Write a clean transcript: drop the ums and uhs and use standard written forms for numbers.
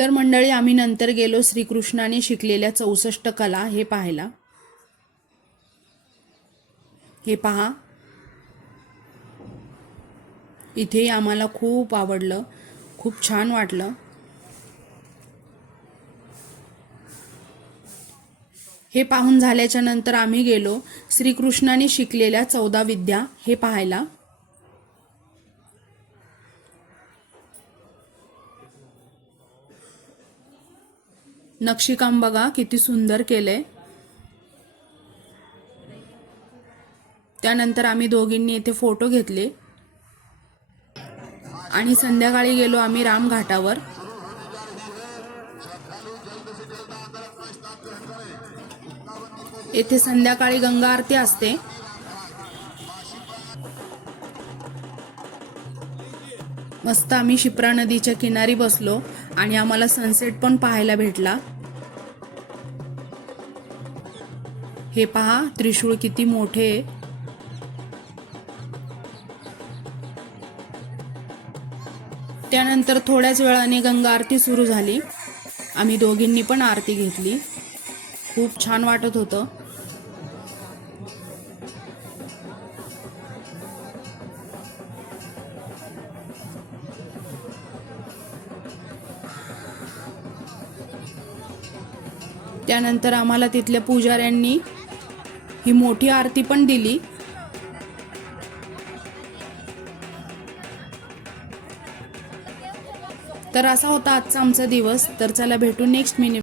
तर मंडळी, आम्ही नंतर गेलो श्रीकृष्णाने शिकलेल्या 64 कला हे पाहायला. हे पहा, इथे आम्हाला खूप आवडलं, खूप छान वाटलं. हे पाहून झाल्याच्या नंतर आम्ही गेलो श्रीकृष्णाने शिकलेल्या 14 विद्या हे पाहायला. नक्षीकाम बघा किती सुंदर केलंय. त्यानंतर आम्ही दोघींनी इथे फोटो घेतले आणि संध्याकाळी गेलो आम्ही रामघाटावर. येथे संध्याकाळी गंगा आरती असते. मस्त आम्ही शिप्रा नदीच्या किनारी बसलो आणि आम्हाला सनसेट पण पाहायला भेटला. हे पहा, त्रिशूळ किती मोठे आहे. त्यानंतर थोड्याच वेळाने गंगा आरती सुरू झाली. आम्ही दोघींनी पण आरती घेतली. खूप छान वाटत होतं. त्यानंतर आम्हाला तिथल्या पुजाऱ्यांनी ही मोठी आरती पण दिली. तर असा होता आजचा आमचा दिवस. तर चला भेटू नेक्स्ट मिनिट.